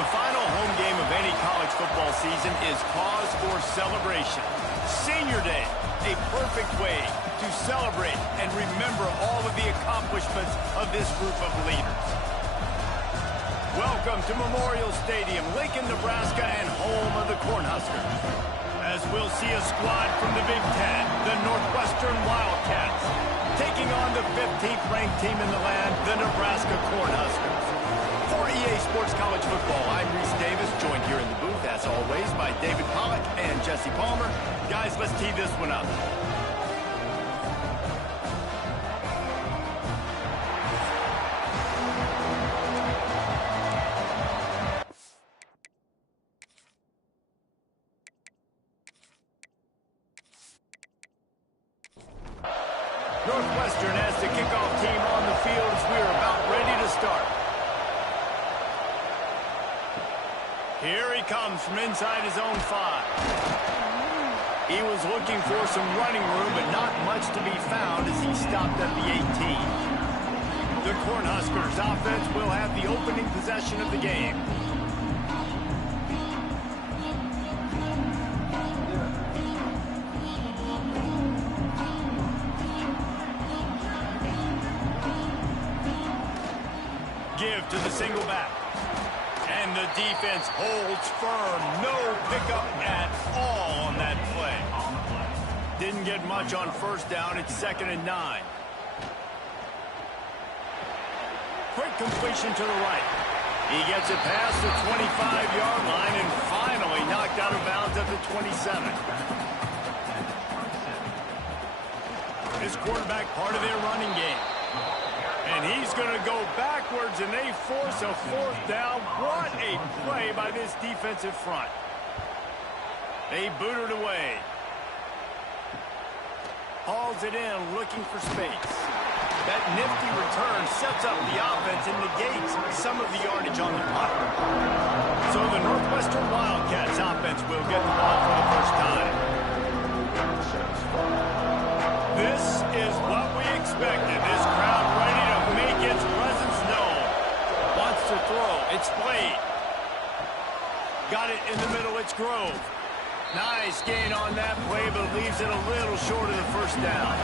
The final home game of any college football season is cause for celebration. Senior Day, a perfect way to celebrate and remember all of the accomplishments of this group of leaders. Welcome to Memorial Stadium, Lincoln, Nebraska, and home of the Cornhuskers. As we'll see a squad from the Big Ten, the Northwestern Wildcats, taking on the 15th ranked team in the land, the Nebraska Cornhuskers. For EA Sports College Football, I'm Reese Davis, joined here in the booth, as always, by David Pollack and Jesse Palmer. Guys, let's tee this one up. Northwestern has the kickoff team on the field as we're about ready to start. Here he comes from inside his own 5. He was looking for some running room, but not much to be found as he stopped at the 18. The Cornhuskers offense will have the opening possession of the game. Give to the single back. And the defense holds firm. No pickup at all on that play. Didn't get much on first down. It's 2nd and 9. Quick completion to the right. He gets it past the 25-yard line and finally knocked out of bounds at the 27. This quarterback part of their running game. And he's going to go backwards, and they force a 4th down. What a play by this defensive front. They boot it away. Hauls it in, looking for space. That nifty return sets up the offense and negates some of the yardage on the punt. So the Northwestern Wildcats offense will get the ball for the first time. This is what we expected. This crowd ready to make its presence known. Wants to throw. It's Blade. Got it in the middle. It's Grove. Nice gain on that play, but leaves it a little short of the first down.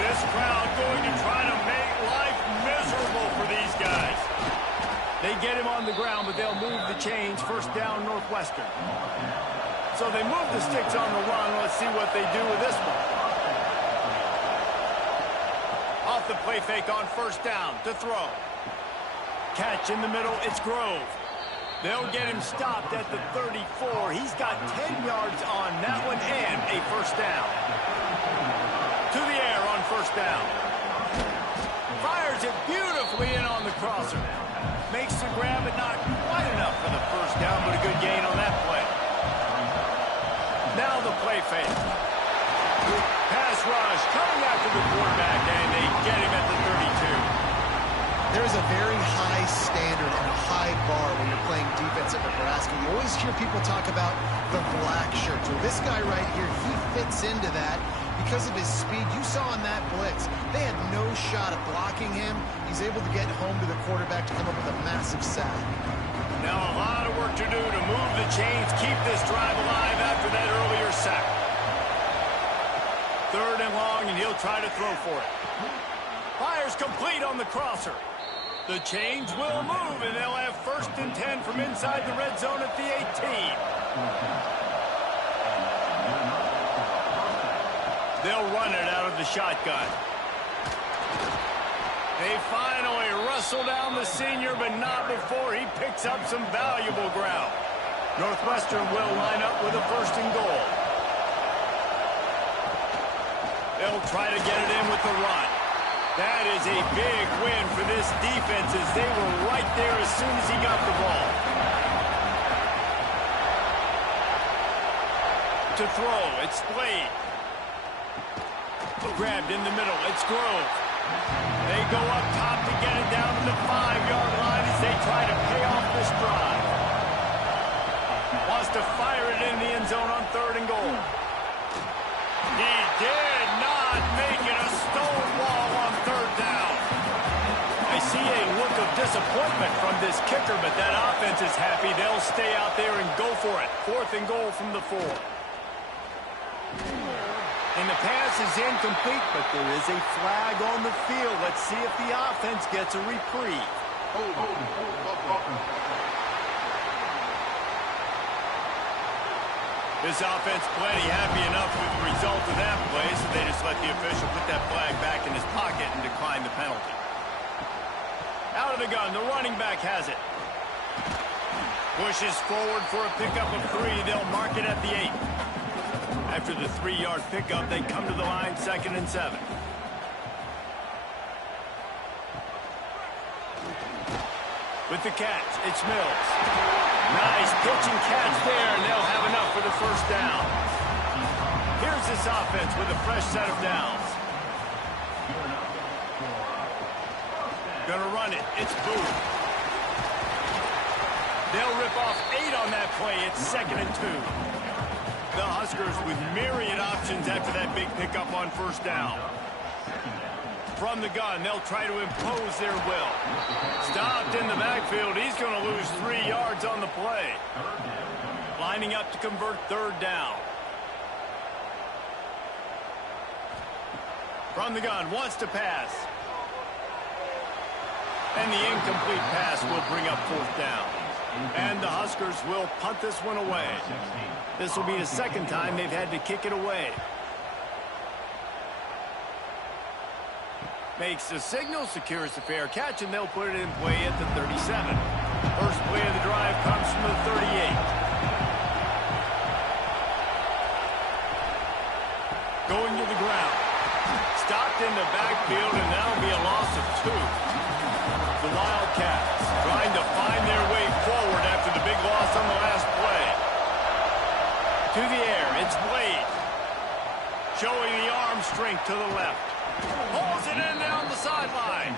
This crowd going to try to make life miserable for these guys. They get him on the ground, but they'll move the chains. First down, Northwestern. So they move the sticks on the run. Let's see what they do with this one. Off the play fake on first down to throw. Catch in the middle, it's Grove. They'll get him stopped at the 34. He's got 10 yards on that one and a first down. To the air on first down. Fires it beautifully in on the crosser. Makes the grab, but not quite enough for the first down, but a good gain on that play. Now the play fake. Pass rush coming after the quarterback, and they get him at the 32. There's a very high standard and a high bar when you're playing defense at Nebraska. You always hear people talk about the black shirts. Well, this guy right here, he fits into that because of his speed. You saw in that blitz, they had no shot at blocking him. He's able to get home to the quarterback to come up with a massive sack. Now a lot of work to do to move the chains, keep this drive alive after that earlier sack. 3rd and long, and he'll try to throw for it. Fires complete on the crosser. The chains will move, and they'll have 1st and 10 from inside the red zone at the 18. They'll run it out of the shotgun. They finally wrestle down the senior, but not before he picks up some valuable ground. Northwestern will line up with a 1st and goal. They'll try to get it in with the run. That is a big win for this defense as they were right there as soon as he got the ball. To throw, it's Blade. Grabbed in the middle, it's Grove. They go up top to get it down to the 5-yard line as they try to pay off this drive. Wants to fire it in the end zone on 3rd and goal. He did not make it. A stone wall on 3rd down. I see a look of disappointment from this kicker, but that offense is happy. They'll stay out there and go for it. 4th and goal from the 4. And the pass is incomplete, but there is a flag on the field. Let's see if the offense gets a reprieve. This offense plenty happy enough with the result of that play, so they just let the official put that flag back in his pocket and decline the penalty. Out of the gun, the running back has it. Pushes forward for a pickup of 3. They'll mark it at the 8. After the 3-yard pickup, they come to the line, 2nd and 7. With the catch, it's Mills. Nice pitch and catch there, and they'll have enough for the 1st down. Here's this offense with a fresh set of downs. Gonna run it. It's Booth. They'll rip off 8 on that play. It's 2nd and 2. The Huskers with myriad options after that big pickup on 1st down. From the gun, they'll try to impose their will. Stopped in the backfield. He's going to lose 3 yards on the play. Lining up to convert 3rd down. From the gun, wants to pass. And the incomplete pass will bring up 4th down. And the Huskers will punt this one away. This will be the 2nd time they've had to kick it away. Makes the signal, secures the fair catch, and they'll put it in play at the 37. First play of the drive comes from the 38. Going to the ground. Stopped in the backfield, and that'll be a loss of 2. The Wildcats trying to find their way forward after the big loss on the last play. To the air, it's Blade. Showing the arm strength to the left. Pulls it in down the sideline.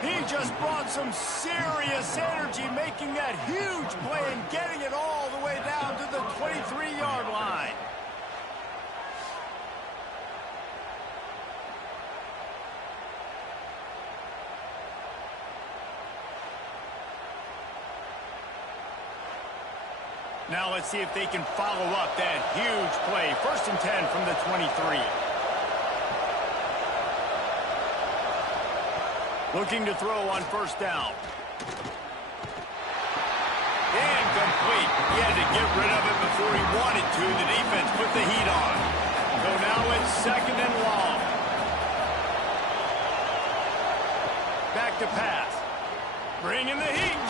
He just brought some serious energy, making that huge play and getting it all the way down to the 23-yard line. Now let's see if they can follow up that huge play. 1st and 10 from the 23. Looking to throw on 1st down. Incomplete. He had to get rid of it before he wanted to. The defense put the heat on. So now it's 2nd and long. Back to pass. Bring in the heat.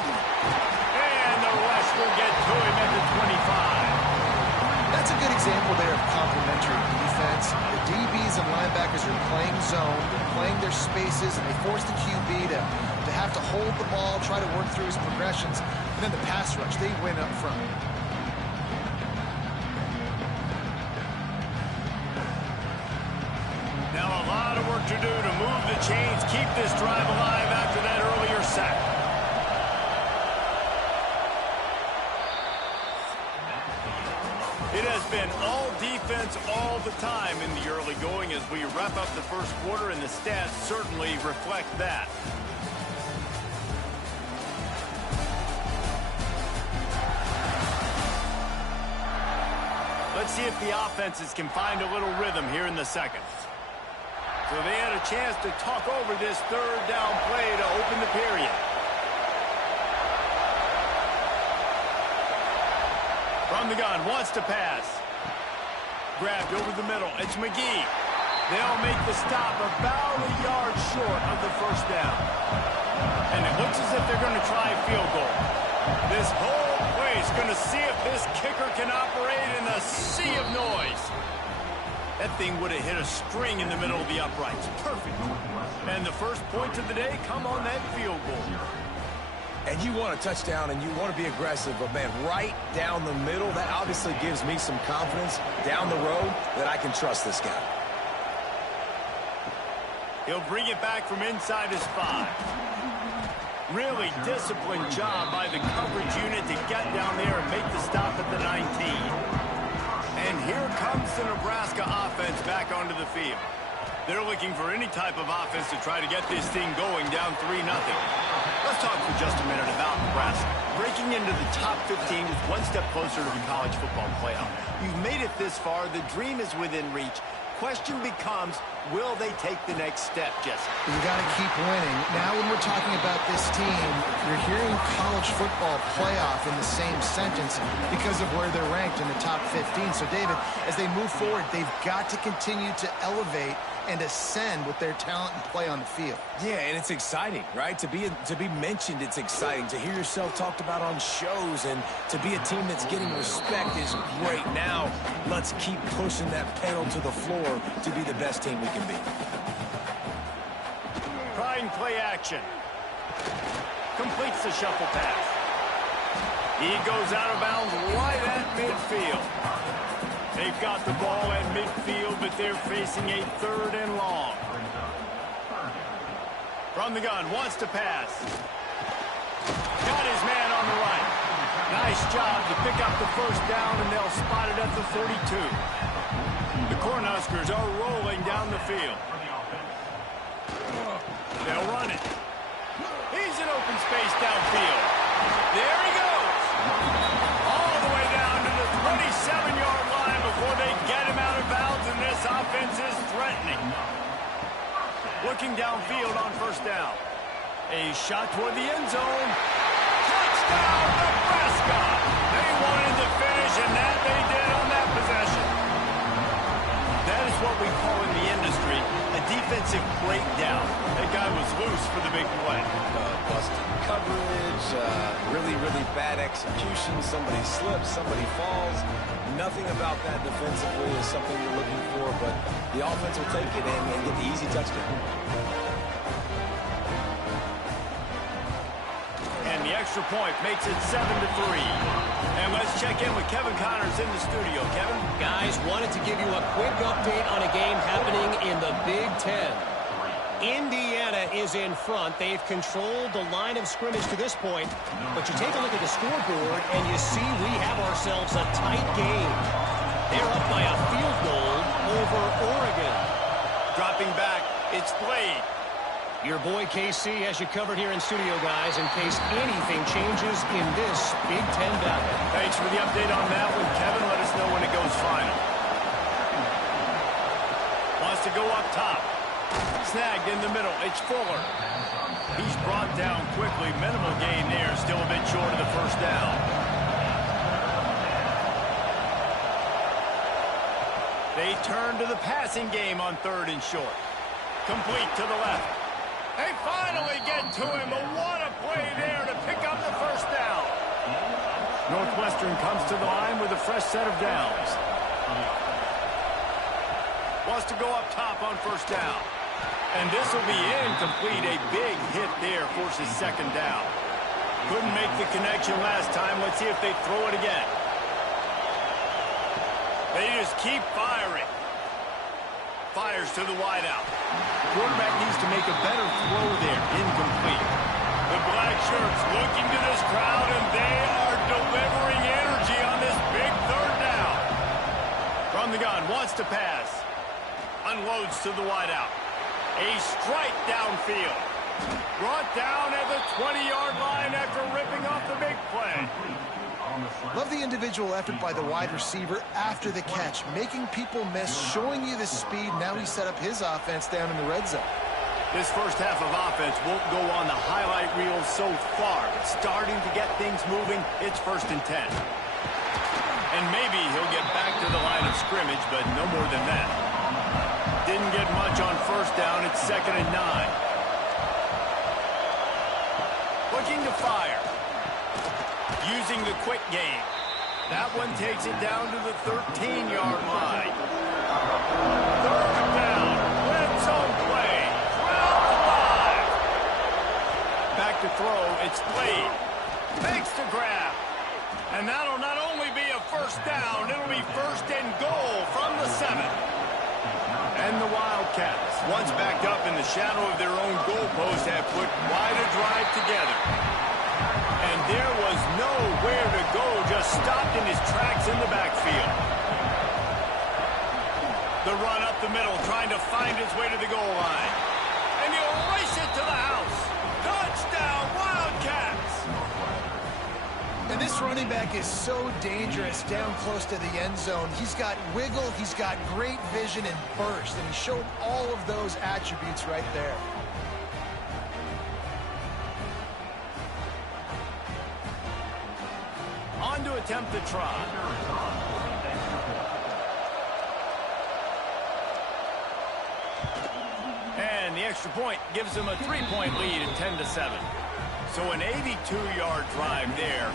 And the rush will get to him at the 25. That's a good example there of complementary defense. The DBs and linebackers are playing zone, they're playing their spaces, and they force the QB to have to hold the ball, try to work through his progressions, and then the pass rush, they win up front. Now a lot of work to do to move the chains, keep this drive alive after that earlier sack. It has been all defense all the time in the early going as we wrap up the 1st quarter, and the stats certainly reflect that. Let's see if the offenses can find a little rhythm here in the 2nd. So they had a chance to talk over this 3rd down play to open the period. From the gun, wants to pass. Grabbed over the middle. It's McGee. They'll make the stop about a yard short of the 1st down. And it looks as if they're going to try a field goal. This whole place going to see if this kicker can operate in a sea of noise. That thing would have hit a string in the middle of the uprights. Perfect. And the first points of the day come on that field goal. And you want a touchdown and you want to be aggressive, but man, right down the middle, that obviously gives me some confidence down the road that I can trust this guy. He'll bring it back from inside his 5. Really disciplined job by the coverage unit to get down there and make the stop at the 19. And here comes the Nebraska offense back onto the field. They're looking for any type of offense to try to get this thing going down 3-0. Let's talk for just a minute about Nebraska. Breaking into the top 15 is one step closer to the college football playoff. You've made it this far. The dream is within reach. Question becomes, will they take the next step, Jesse? You got to keep winning. Now when we're talking about this team, you're hearing college football playoff in the same sentence because of where they're ranked in the top 15. So, David, as they move forward, they've got to continue to elevate and ascend with their talent and play on the field. Yeah, and it's exciting, right? To be mentioned, it's exciting. To hear yourself talked about on shows and to be a team that's getting respect is great. Now, let's keep pushing that pedal to the floor to be the best team we can be. Trying play action. Completes the shuffle pass. He goes out of bounds right at midfield. They've got the ball at midfield, but they're facing a 3rd and long. From the gun, wants to pass. Got his man on the right. Nice job to pick up the first down, and they'll spot it at the 42. The Cornhuskers are rolling down the field. They'll run it. He's in open space downfield. There he goes. All the way down to the 27-yard line before they get him out of bounds, and this offense is threatening. Looking downfield on first down. A shot toward the end zone. Touchdown, Nebraska! They wanted to finish, and that they did on that possession. That is what we call in the industry a defensive breakdown. That guy was loose for the big play. Busted coverage, really bad execution. Somebody slips, somebody falls. Nothing about that defensively is something you're looking for, but the offense will take it and get the easy touchdown. And the extra point makes it 7-3. And let's check in with Kevin Connors in the studio. Kevin? Guys, wanted to give you a quick update on a game happening in the Big Ten. Indiana is in front. They've controlled the line of scrimmage to this point. But you take a look at the scoreboard, and you see we have ourselves a tight game. They're up by a field goal over Oregon. Dropping back, it's Blade. Your boy KC has you covered here in studio, guys, in case anything changes in this Big Ten battle. Thanks for the update on that one, Kevin. Let us know when it goes final. Wants to go up top. Snagged in the middle. It's Fuller. He's brought down quickly. Minimal gain there. Still a bit short of the first down. They turn to the passing game on 3rd and short. Complete to the left. They finally get to him, but what a play there to pick up the first down. Northwestern comes to the line with a fresh set of downs. Wants to go up top on first down. And this will be incomplete. A big hit there forces 2nd down. Couldn't make the connection last time. Let's see if they throw it again. They just keep firing. Fires to the wideout. Quarterback needs to make a better throw there. Incomplete. The black shirts looking to this crowd, and they are delivering energy on this big 3rd down. From the gun, wants to pass. Unloads to the wideout. A strike downfield. Brought down at the 20-yard line after ripping off the big play. Love the individual effort by the wide receiver after the catch, making people miss, showing you the speed. Now he set up his offense down in the red zone. This first half of offense won't go on the highlight reel so far, but starting to get things moving. It's 1st and 10. And maybe he'll get back to the line of scrimmage, but no more than that. Didn't get much on first down. It's 2nd and 9. Looking to fire. Using the quick game. That one takes it down to the 13-yard line. 3rd down. Red zone play. 12-5. Back to throw. It's Blade. Makes the grab. And that'll not only be a first down, it'll be 1st and goal from the 7. And the Wildcats, once backed up in the shadow of their own goalpost, have put quite a drive together. And there was nowhere to go, just stopped in his tracks in the backfield. The run up the middle, trying to find his way to the goal line. And he'll race it to the house. Touchdown, Wildcats! And this running back is so dangerous down close to the end zone. He's got wiggle, he's got great vision and burst, and he showed all of those attributes right there. On to attempt the try. And the extra point gives them a 3-point lead at 10-7. So an 82-yard drive there.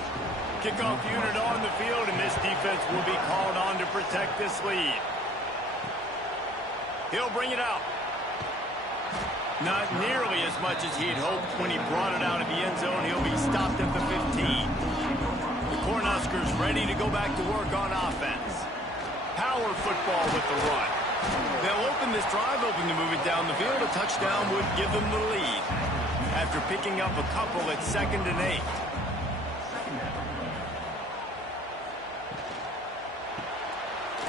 Kickoff unit on the field, and this defense will be called on to protect this lead. He'll bring it out. Not nearly as much as he'd hoped when he brought it out of the end zone. He'll be stopped at the 15. The Cornhuskers ready to go back to work on offense. Power football with the run. They'll open this drive, hoping to move it down the field. A touchdown would give them the lead after picking up a couple at 2nd and 8.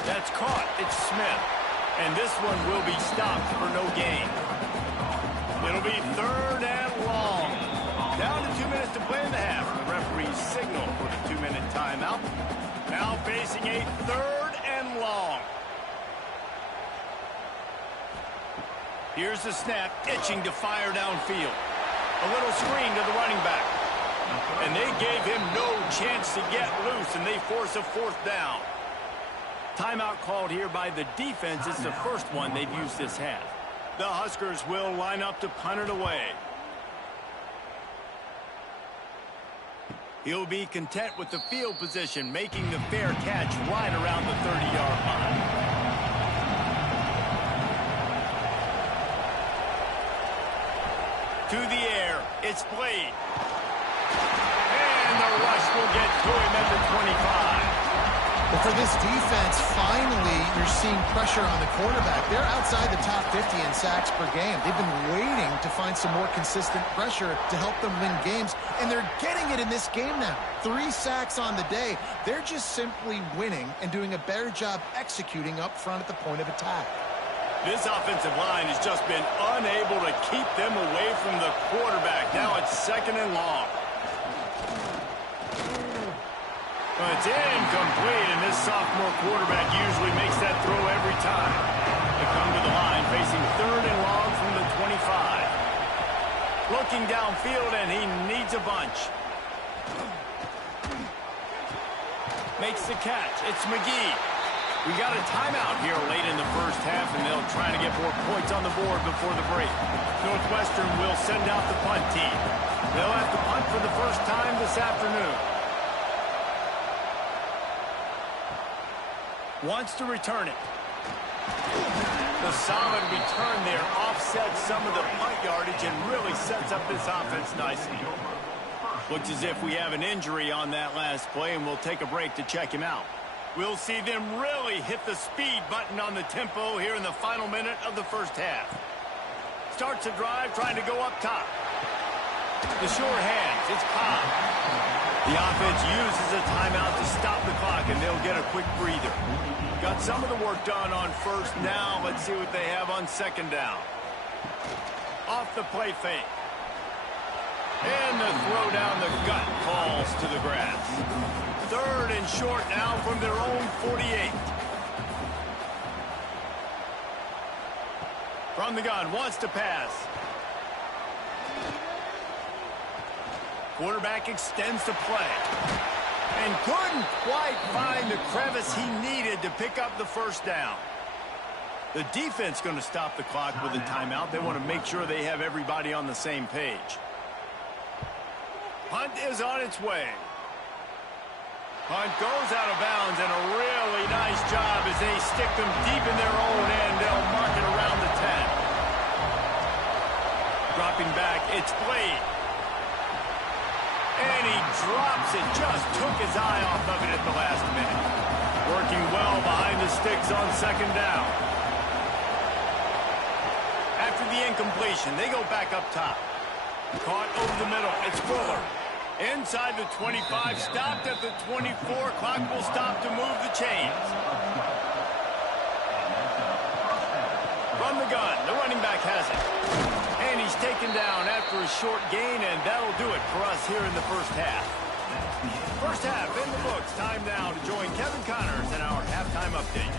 That's caught. It's Smith. And this one will be stopped for no gain. It'll be 3rd and long. Down to 2 minutes to play in the half. The referee's signal for the 2-minute timeout. Now facing a 3rd and long. Here's the snap, itching to fire downfield. A little screen to the running back. And they gave him no chance to get loose, and they force a 4th down. Timeout called here by the defense. It's the first one they've used this half. The Huskers will line up to punt it away. He'll be content with the field position, making the fair catch right around the 30-yard line. To the air, it's played. And the rush will get to him at the 25. But for this defense, finally, you're seeing pressure on the quarterback. They're outside the top 50 in sacks per game. They've been waiting to find some more consistent pressure to help them win games, and they're getting it in this game now. 3 sacks on the day. They're just simply winning and doing a better job executing up front at the point of attack. This offensive line has just been unable to keep them away from the quarterback. Now it's 2nd and long. Well, it's incomplete, and this sophomore quarterback usually makes that throw every time. They come to the line facing 3rd and long from the 25. Looking downfield, and he needs a bunch. Makes the catch. It's McGee. We got a timeout here late in the first half, and they'll try to get more points on the board before the break. Northwestern will send out the punt team. They'll have to punt for the first time this afternoon. Wants to return it. The solid return there offsets some of the punt yardage and really sets up this offense nicely. Looks as if we have an injury on that last play, and we'll take a break to check him out. We'll see them really hit the speed button on the tempo here in the final minute of the first half. Starts a drive trying to go up top. The sure hands, it's Cobb. The offense uses a timeout to stop the clock, and they'll get a quick breather. Got some of the work done on 1st. Now let's see what they have on 2nd down. Off the play fake. And the throw down the gut falls to the grass. 3rd and short now from their own 48. From the gun, wants to pass. Quarterback extends the play. And couldn't quite find the crevice he needed to pick up the 1st down. The defense going to stop the clock with a timeout. They want to make sure they have everybody on the same page. Punt is on its way. Punt goes out of bounds, and a really nice job as they stick them deep in their own end. They'll mark it around the 10. Dropping back, it's Blade. And he drops it, just took his eye off of it at the last minute. Working well behind the sticks on 2nd down. After the incompletion, they go back up top. Caught over the middle, it's Fuller. Inside the 25, stopped at the 24. Clock will stop to move the chains. From the gun, the running back has it. And he's taken down after a short gain, and that'll do it for us here in the first half. First half in the books. Time now to join Kevin Connors in our halftime update.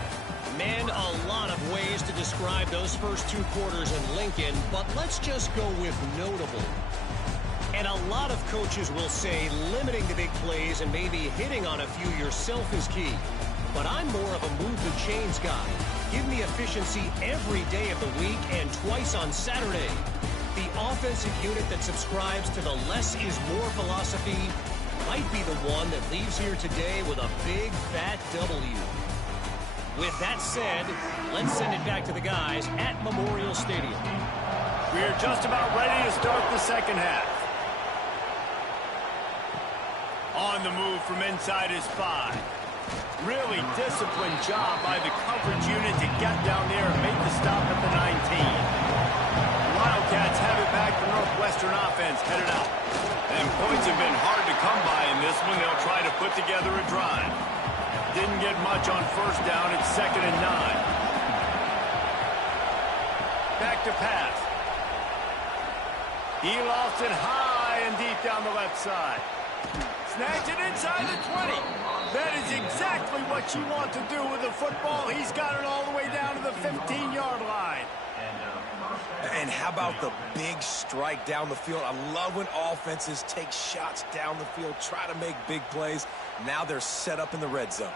Man, a lot of ways to describe those first 2 quarters in Lincoln, but let's just go with notable. And a lot of coaches will say limiting the big plays and maybe hitting on a few yourself is key. But I'm more of a move the chains guy. Give me efficiency every day of the week and twice on Saturday. The offensive unit that subscribes to the less is more philosophy might be the one that leaves here today with a big fat W. With that said, let's send it back to the guys at Memorial Stadium. We're just about ready to start the second half. On the move from inside his 5. Really disciplined job by the coverage unit to get down there and make the stop at the 19. Wildcats have it back. The Northwestern offense headed out. And points have been hard to come by in this one. They'll try to put together a drive. Didn't get much on first down. It's 2nd and 9. Back to pass. He lost it high and deep down the left side. Snatch it inside the 20. That is exactly what you want to do with the football. He's got it all the way down to the 15-yard line. And how about the big strike down the field? I love when offenses take shots down the field, try to make big plays. Now they're set up in the red zone.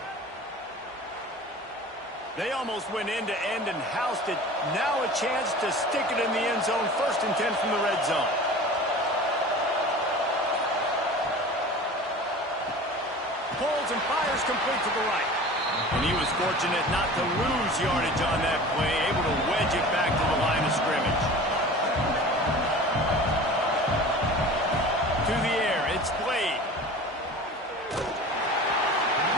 They almost went end-to-end and housed it. Now a chance to stick it in the end zone. 1st and 10 from the red zone. Pulls and fires complete to the right. And he was fortunate not to lose yardage on that play, able to wedge it back to the line of scrimmage. To the air, it's Blade.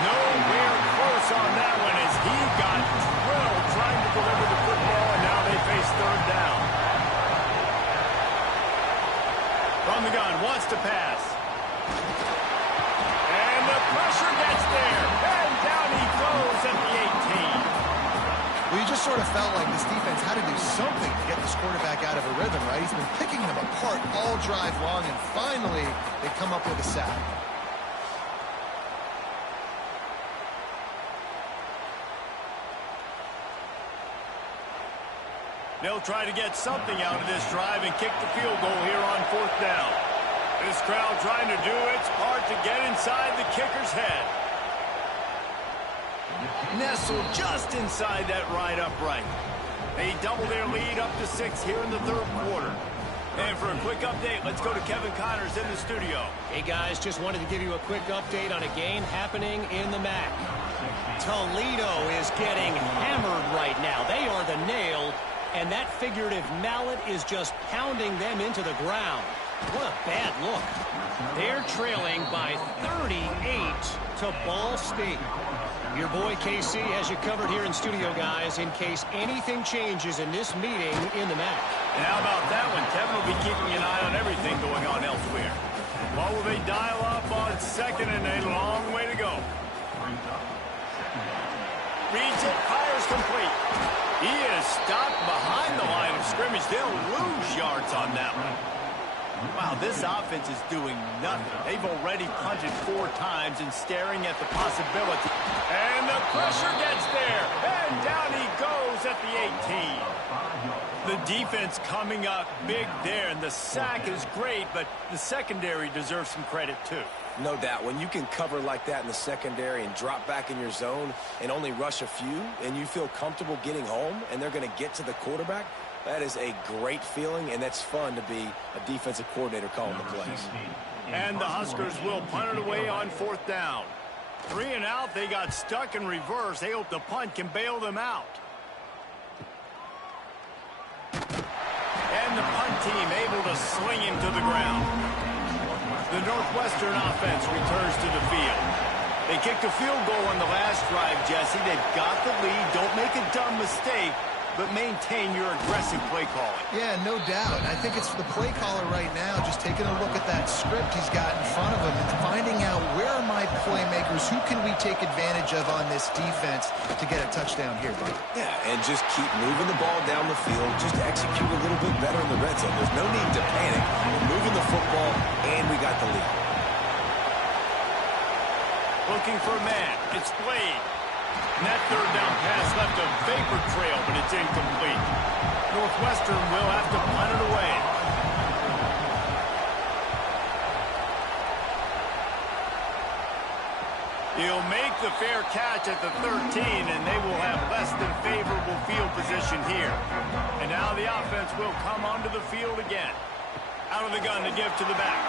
Nowhere close on that one as he got drilled trying to deliver the football, and now they face 3rd down. From the gun, wants to pass. Pressure gets there, and down he goes at the 18. Well, you just sort of felt like this defense had to do something to get this quarterback out of a rhythm, right? He's been picking them apart all drive long, and finally they come up with a sack. They'll try to get something out of this drive and kick the field goal here on 4th down. This crowd trying to do its part to get inside the kicker's head. Nestled just inside that right upright. They double their lead up to 6 here in the 3rd quarter. And for a quick update, let's go to Kevin Connors in the studio. Hey guys, just wanted to give you a quick update on a game happening in the MAC. Toledo is getting hammered right now. They are the nail, and that figurative mallet is just pounding them into the ground. What a bad look. They're trailing by 38 to Ball State. Your boy KC has you covered here in studio, guys, in case anything changes in this meeting in the MAC. And how about that one? Kevin will be keeping an eye on everything going on elsewhere. What will they dial up on 2nd and a long way to go? Reads it, fires complete. He is stopped behind the line of scrimmage. They'll lose yards on that one. Wow, this offense is doing nothing. They've already punted 4 times and staring at the possibility. And the pressure gets there. And down he goes at the 18. The defense coming up big there, and the sack is great, but the secondary deserves some credit too. No doubt. When you can cover like that in the secondary and drop back in your zone and only rush a few, and you feel comfortable getting home, and they're going to get to the quarterback, that is a great feeling, and that's fun to be a defensive coordinator calling the plays. And the Huskers will punt it away on 4th down. 3 and out, they got stuck in reverse. They hope the punt can bail them out. And the punt team able to sling him to the ground. The Northwestern offense returns to the field. They kicked a field goal on the last drive, Jesse. They've got the lead. Don't make a dumb mistake. but maintain your aggressive play calling. Yeah, no doubt. I think it's the play caller right now just taking a look at that script he's got in front of him and finding out where are my playmakers, who can we take advantage of on this defense to get a touchdown here, buddy. Yeah, and just keep moving the ball down the field. Just execute a little bit better in the red zone. There's no need to panic. We're moving the football, and we got the lead. Looking for a man. It's Blade. And that third down pass left a vapor trail, but it's incomplete. Northwestern will have to punt it away. He'll make the fair catch at the 13, and they will have less than favorable field position here. And now the offense will come onto the field again. Out of the gun to give to the back.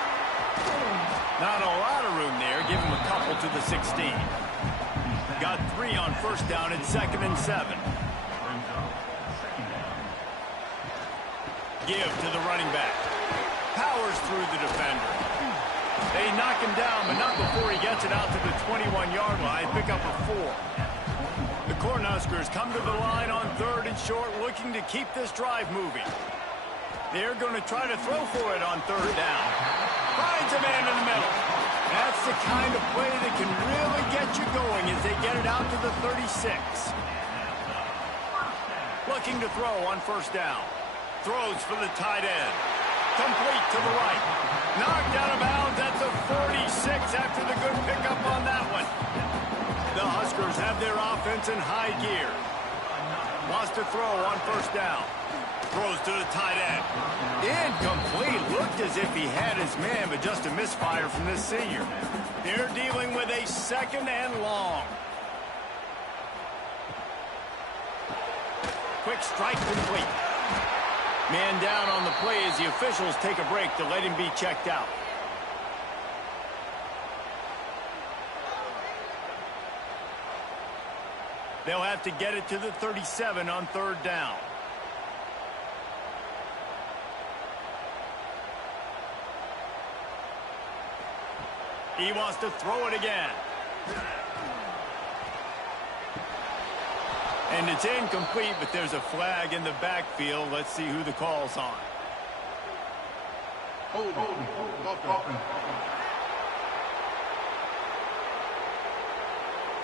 Not a lot of room there. Give him a couple to the 16. Got 3 on first down at 2nd and 7. Give to the running back. Powers through the defender. They knock him down, but not before he gets it out to the 21-yard line. Pick up a 4. The Cornhuskers come to the line on 3rd and short, looking to keep this drive moving. They're going to try to throw for it on 3rd down. Finds a man in the middle. That's the kind of play that can really get you going as they get it out to the 36. Looking to throw on first down. Throws for the tight end. Complete to the right. Knocked out of bounds at the 46 after the good pickup on that one. The Huskers have their offense in high gear. Wants to throw on first down. Throws to the tight end. Incomplete. Looked as if he had his man, but just a misfire from this senior. They're dealing with a 2nd and long. Quick strike complete. Man down on the play as the officials take a break to let him be checked out. They'll have to get it to the 37 on 3rd down. He wants to throw it again. And it's incomplete, but there's a flag in the backfield. Let's see who the call's on.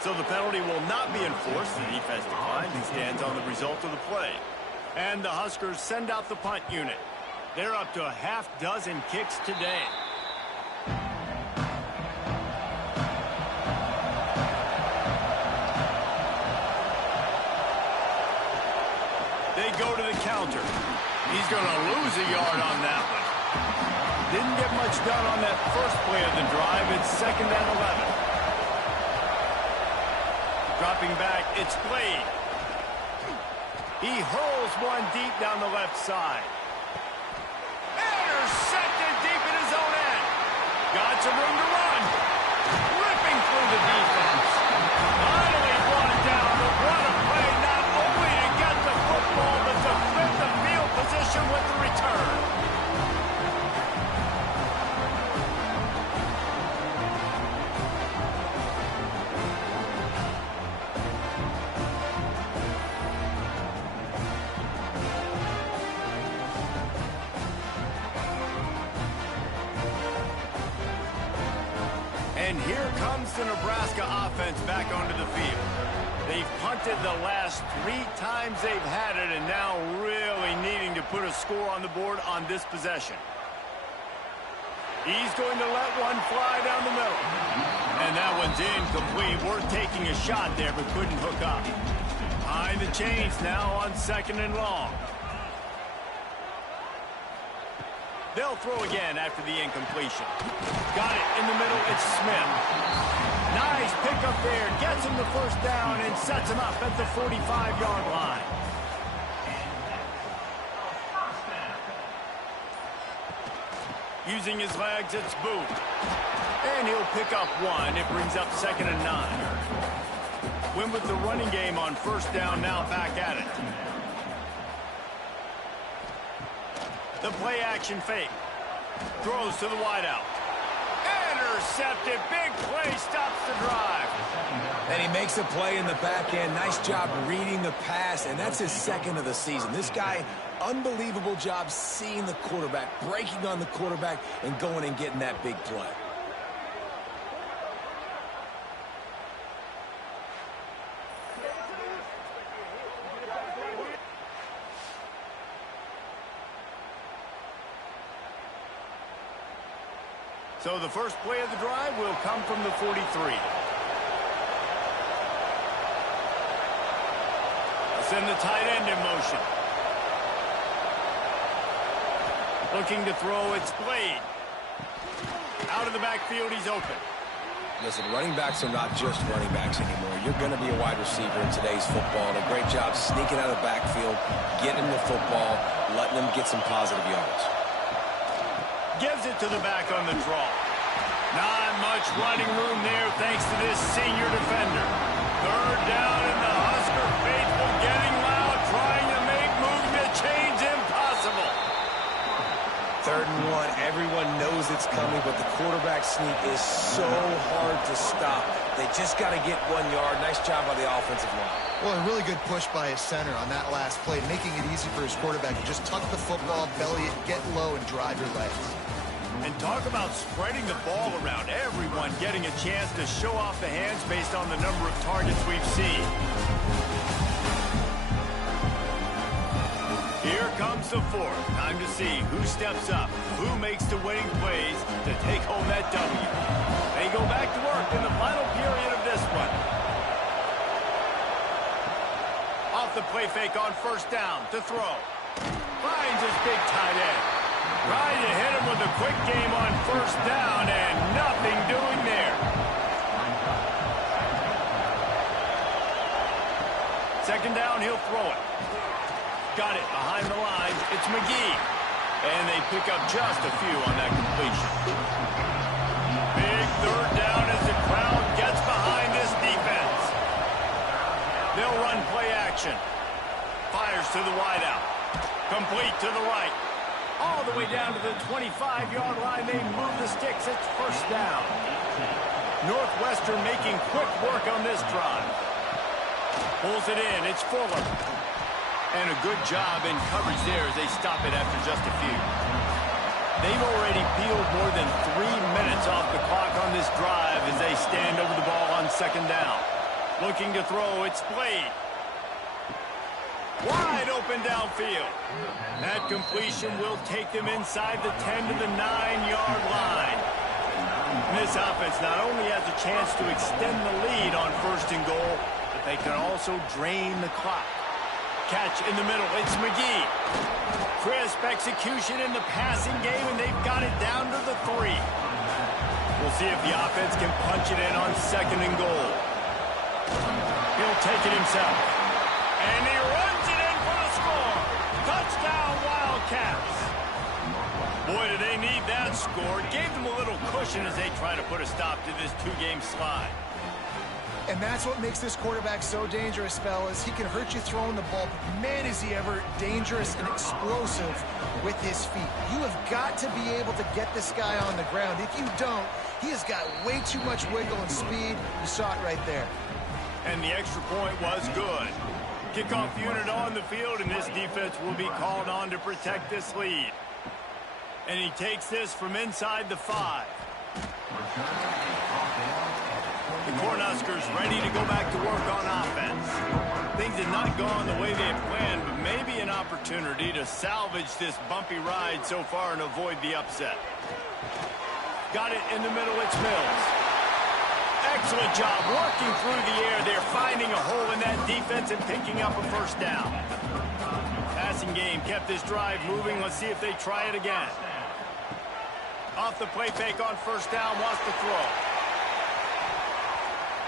So the penalty will not be enforced. The defense declines and stands on the result of the play. And the Huskers send out the punt unit. They're up to a half dozen kicks today. They go to the counter. He's going to lose a yard on that one. Didn't get much done on that first play of the drive. It's 2nd and 11. Dropping back, it's Blade. He hurls one deep down the left side. Intercepted deep in his own end. Got some room to run. Ripping through the defense. Finally brought down, but what a play, not only to get the football, but to flip the field position with the return. And here comes the Nebraska offense back onto the field. They've punted the last 3 times they've had it, and now really needing to put a score on the board on this possession. He's going to let one fly down the middle. And that one's incomplete. We're taking a shot there, but couldn't hook up. High the chains now on 2nd and long. They'll throw again after the incompletion. Got it in the middle. It's Smith. Nice pickup there. Gets him the first down and sets him up at the 45-yard line. Using his legs, it's Booth. And he'll pick up 1. It brings up 2nd and 9. Win with the running game on first down, now back at it. The play action fake. Throws to the wideout. Intercepted. Big play stops the drive. And he makes a play in the back end. Nice job reading the pass, and that's his second of the season. This guy, unbelievable job seeing the quarterback, breaking on the quarterback, and going and getting that big play. So the first play of the drive will come from the 43. Send the tight end in motion. Looking to throw, it's Blade. Out of the backfield, he's open. Listen, running backs are not just running backs anymore. You're going to be a wide receiver in today's football. And a great job sneaking out of the backfield, getting the football, letting them get some positive yards. Gives it to the back on the draw. Not much running room there thanks to this senior defender. Third down and the Husker faithful getting loud, trying to make moves to change impossible. 3rd and 1. Everyone knows it's coming, but the quarterback sneak is so hard to stop. They just got to get 1 yard. Nice job by the offensive line. Well, a really good push by his center on that last play, making it easy for his quarterback to just tuck the football, belly it, get low, and drive your legs. And talk about spreading the ball around. Everyone getting a chance to show off the hands based on the number of targets we've seen. Here comes the fourth. Time to see who steps up, who makes the winning plays to take home that W. They go back to work in the final period of this one. Off the play fake on first down to throw. Finds his big tight end. Trying to hit him with a quick game on first down and nothing doing there. Second down, he'll throw it. Got it behind the line. It's McGee. And they pick up just a few on that completion. Big third down as the crowd gets behind this defense. They'll run play action. Fires to the wideout. Complete to the right. All the way down to the 25-yard line. They move the sticks. It's first down. Northwestern making quick work on this drive. Pulls it in. It's Fuller. And a good job in coverage there as they stop it after just a few. They've already peeled more than 3 minutes off the clock on this drive as they stand over the ball on second down. Looking to throw. It's Blade. Wide open downfield. That completion will take them inside the 10 to the 9-yard line. And this offense not only has a chance to extend the lead on first and goal, but they can also drain the clock. Catch in the middle. It's McGee. Crisp execution in the passing game, and they've got it down to the 3. We'll see if the offense can punch it in on second and goal. He'll take it himself. And he runs it in for the score. Touchdown, Wildcats. Boy, do they need that score. It gave them a little cushion as they try to put a stop to this 2-game slide. And that's what makes this quarterback so dangerous, fellas. He can hurt you throwing the ball, but man, is he ever dangerous and explosive with his feet. You have got to be able to get this guy on the ground. If you don't, he has got way too much wiggle and speed. You saw it right there. And the extra point was good. Kickoff unit on the field, and this defense will be called on to protect this lead. And he takes this from inside the 5. The Cornhuskers ready to go back to work on offense. Things have not gone the way they had planned, but maybe an opportunity to salvage this bumpy ride so far and avoid the upset. Got it in the middle, it's Mills. Excellent job working through the air. They're finding a hole in that defense and picking up a first down. Passing game kept this drive moving. Let's see if they try it again. Off the play fake on first down, wants to throw.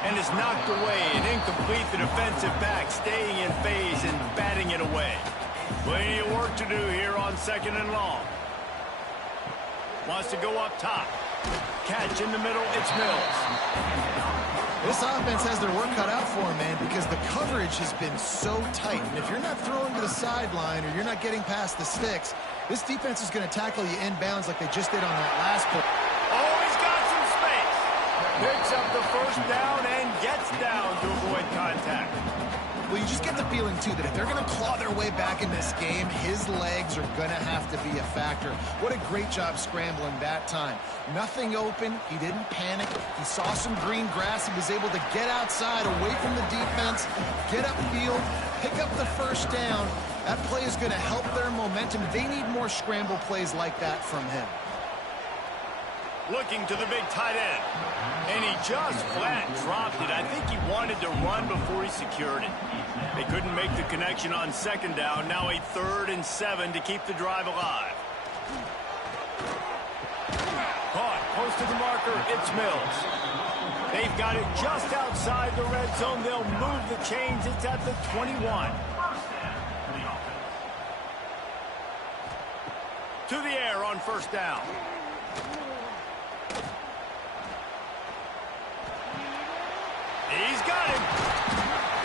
And is knocked away and incomplete. The defensive back staying in phase and batting it away. Plenty of work to do here on second and long. Wants to go up top. Catch in the middle, it's Mills. This offense has their work cut out for them, man, because the coverage has been so tight. And if you're not throwing to the sideline or you're not getting past the sticks, this defense is going to tackle you inbounds like they just did on that last play. Oh, he's got some space. Picks up the first down and gets down to avoid contact. Well, you just get the feeling, too, that if they're going to claw their way back in this game, his legs are going to have to be a factor. What a great job scrambling that time. Nothing open. He didn't panic. He saw some green grass and was able to get outside, away from the defense, get upfield, pick up the first down. That play is going to help their momentum. They need more scramble plays like that from him. Looking to the big tight end. And he just flat dropped it. I think he wanted to run before he secured it. They couldn't make the connection on second down. Now a 3rd and 7 to keep the drive alive. Caught close to the marker. It's Mills. They've got it just outside the red zone. They'll move the chains. It's at the 21. To the air on first down. He's got him.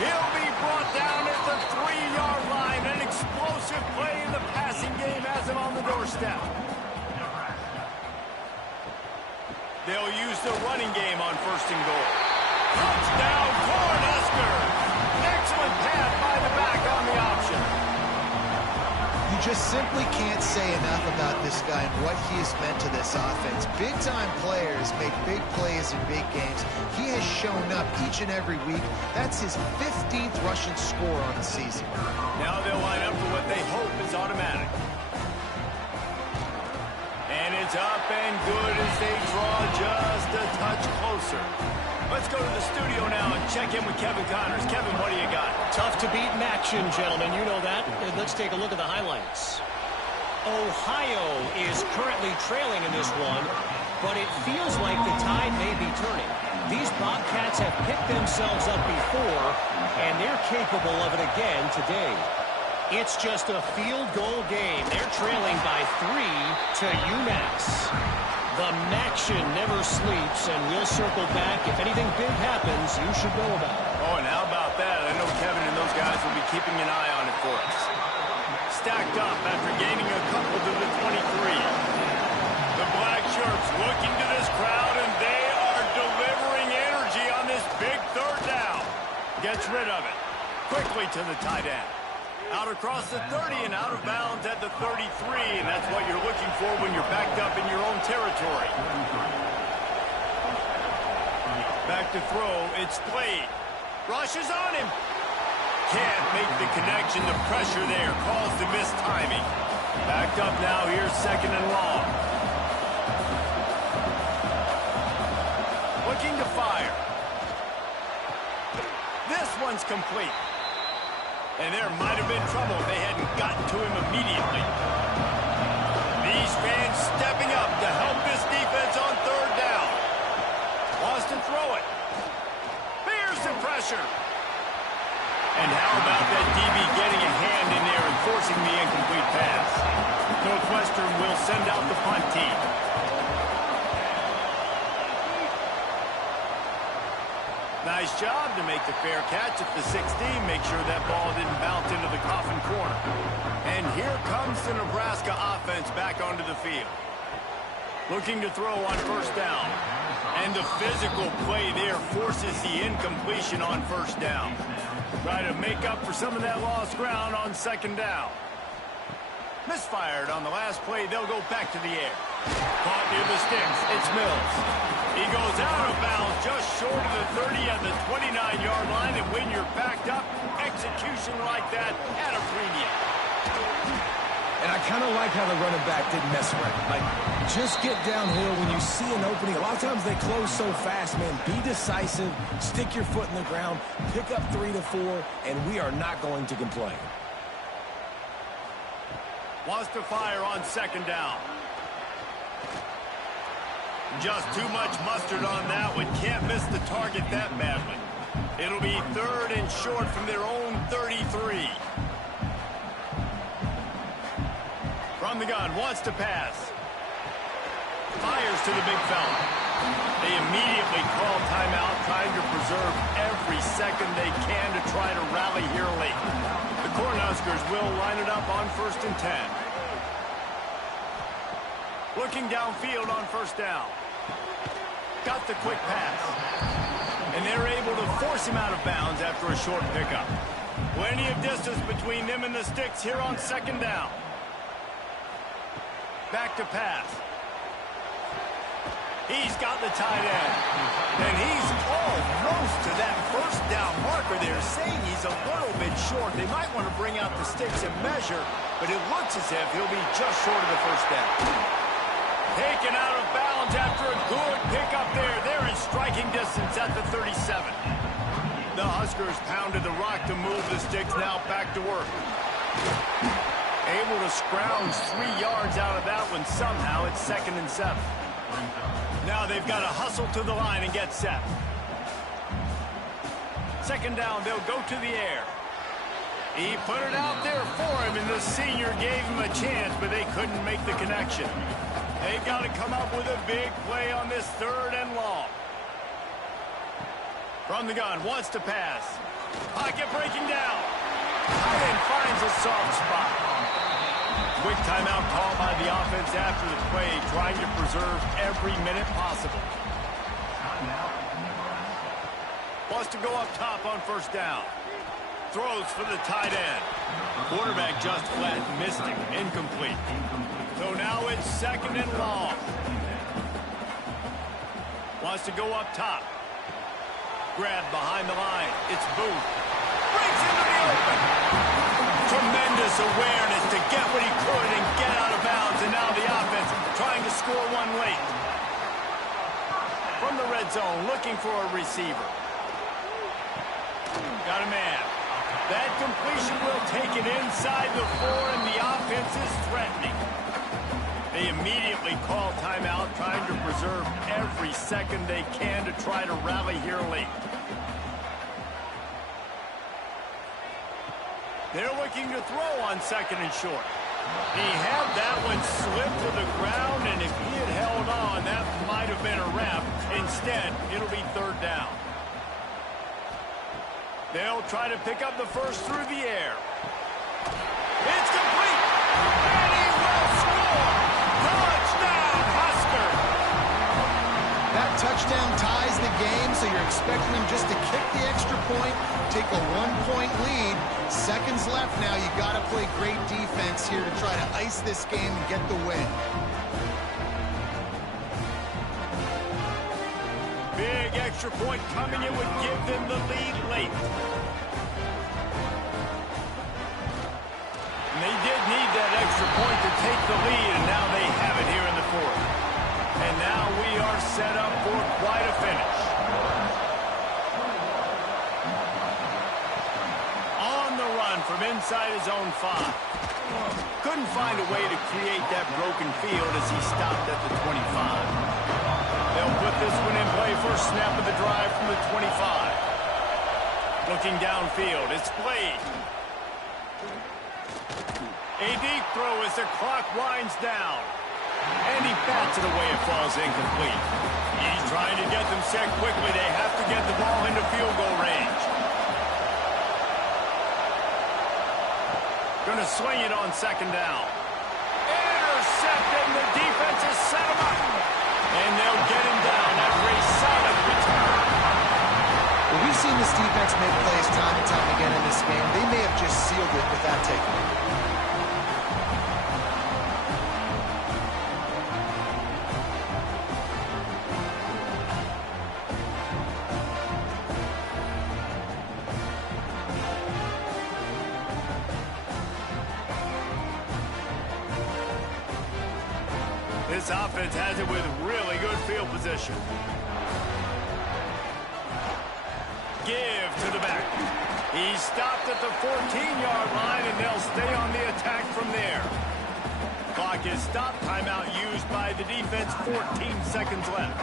He'll be brought down at the 3-yard line. An explosive play in the passing game has him on the doorstep. They'll use the running game on 1st and goal. Touchdown, Cornhuskers. Excellent pass by the back on the option. You just simply can't say enough about this guy and what he has meant to this offense. Big-time players make big plays in big games. He has shown up each and every week. That's his 15th rushing score on the season. Now they'll line up for what they hope is automatic. And it's up and good as they draw just a touch closer. Let's go to the studio now and check in with Kevin Connors. Kevin, what do you got? Tough to beat in action, gentlemen. You know that. Let's take a look at the highlights. Ohio is currently trailing in this one, but it feels like the tide may be turning. These Bobcats have picked themselves up before, and they're capable of it again today. It's just a field goal game. They're trailing by 3 to UMass. The Maction never sleeps, and we'll circle back. If anything big happens, you should know about it. Oh, and how about that? I know Kevin and those guys will be keeping an eye on it for us. Stacked up after gaining a couple to the 23. The black shirts looking to this crowd, and they are delivering energy on this big 3rd down. Gets rid of it. Quickly to the tight end. Out across the 30 and out of bounds at the 33, and that's what you're looking for when you're backed up in your own territory. Back to throw, it's Slade. Rush is on him. Can't make the connection, the pressure there caused the missed timing. Backed up now, here's 2nd and long. Looking to fire. This one's complete. And there might have been trouble if they hadn't gotten to him immediately. These fans stepping up to help this defense on 3rd down. Wants to throw it. Here's the pressure. And how about that DB getting a hand in there and forcing the incomplete pass? Northwestern will send out the punt team. Nice job to make the fair catch at the 16. Make sure that ball didn't bounce into the coffin corner. And here comes the Nebraska offense back onto the field. Looking to throw on 1st down. And the physical play there forces the incompletion on 1st down. Try to make up for some of that lost ground on 2nd down. Misfired on the last play. They'll go back to the air. Caught near the sticks. It's Mills. He goes out of bounds just short of the 30 at the 29-yard line. And when you're backed up, execution like that at a premium. And I kind of like how the running back didn't mess around. Like, just get downhill when you see an opening. A lot of times they close so fast, man. Be decisive. Stick your foot in the ground. Pick up 3 to 4, and we are not going to complain. Wants to fire on 2nd down. Just too much mustard on that one. Can't miss the target that badly. It'll be 3rd and short from their own 33. From the gun, wants to pass. Fires to the big fella. They immediately call timeout, trying to preserve every second they can to try to rally here late. The Cornhuskers will line it up on 1st and 10. Looking downfield on 1st down. Got the quick pass. And they're able to force him out of bounds after a short pickup. Plenty of distance between them and the sticks here on second down. Back to pass. He's got the tight end. And he's almost to that first down marker there, saying he's a little bit short. They might want to bring out the sticks and measure, but it looks as if he'll be just short of the first down. Taken out of bounds after a good pickup there. They're in striking distance at the 37. The Huskers pounded the rock to move the sticks, now back to work. Able to scrounge 3 yards out of that one somehow. It's 2nd and 7. Now they've got to hustle to the line and get set. Second down, they'll go to the air. He put it out there for him, and the senior gave him a chance, but they couldn't make the connection. They've got to come up with a big play on this 3rd and long. From the gun, wants to pass. Pocket breaking down. Tight end finds a soft spot. Quick timeout call by the offense after the play, trying to preserve every minute possible. Wants to go up top on first down. Throws for the tight end. Quarterback just flat missed him. Incomplete. So now it's 2nd and long. Wants to go up top. Grab behind the line. It's Booth. Breaks into the open. Tremendous awareness to get what he could and get out of bounds. And now the offense trying to score one late. From the red zone, looking for a receiver. Got a man. That completion will take it inside the 4, and the offense is threatening. They immediately call timeout, trying to preserve every second they can to try to rally here late. They're looking to throw on 2nd and short. He had that one slip to the ground, and if he had held on, that might have been a wrap. Instead, it'll be 3rd down. They'll try to pick up the first through the air. It's complete! And he will score! Touchdown, Husker! That touchdown ties the game, so you're expecting them just to kick the extra point, take a 1-point lead. Seconds left now. You got to play great defense here to try to ice this game and get the win. Big extra point coming in would give them the lead late. And they did need that extra point to take the lead, and now they have it here in the 4th. And now we are set up for quite a finish. On the run from inside his own 5. Couldn't find a way to create that broken field as he stopped at the 25. They'll put this one in play. First snap of the drive from the 25. Looking downfield, it's played. A deep throw as the clock winds down. And he bats it away. It falls incomplete. He's trying to get them set quickly. They have to get the ball into field goal range. Going to swing it on 2nd down. Intercepted. The defense has set him up. And they'll get him down after a solid return. Well, we've seen this defense make plays time and time again in this game. They may have just sealed it with that takeaway. This offense has it with really good field position. Give to the back. He's stopped at the 14-yard line, and they'll stay on the attack from there. Clock is stopped. Timeout used by the defense. 14 seconds left.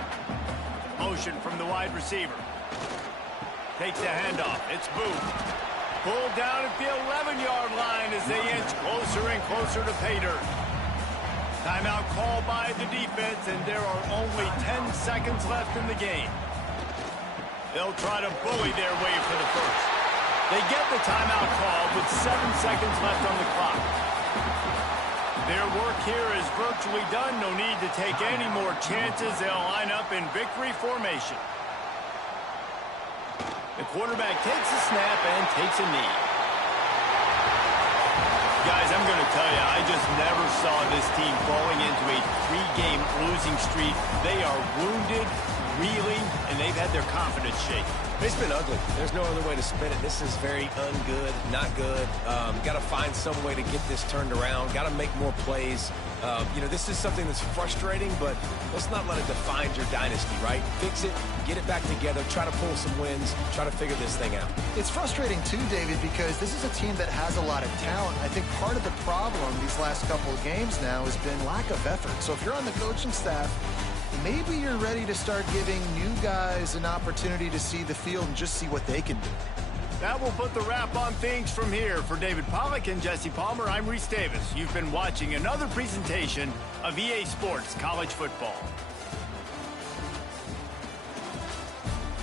Motion from the wide receiver. Takes the handoff. It's Booth. Pulled down at the 11-yard line as they inch closer and closer to pay dirt. Timeout called by the defense, and there are only 10 seconds left in the game. They'll try to bully their way for the first. They get the timeout called with 7 seconds left on the clock. Their work here is virtually done. No need to take any more chances. They'll line up in victory formation. The quarterback takes a snap and takes a knee. Guys, I'm going to tell you, I just never saw this team falling into a 3-game losing streak. They are wounded, reeling, and they've had their confidence shaken. It's been ugly. There's no other way to spin it. This is very ungood, not good. Got to find some way to get this turned around. Got to make more plays. This is something that's frustrating, but let's not let it define your dynasty, right? Fix it, get it back together, try to pull some wins, try to figure this thing out. It's frustrating too, David, because this is a team that has a lot of talent. I think part of the problem these last couple of games now has been lack of effort. So if you're on the coaching staff, maybe you're ready to start giving new guys an opportunity to see the field and just see what they can do. That will put the wrap on things from here. For David Pollack and Jesse Palmer, I'm Reese Davis. You've been watching another presentation of EA Sports College Football.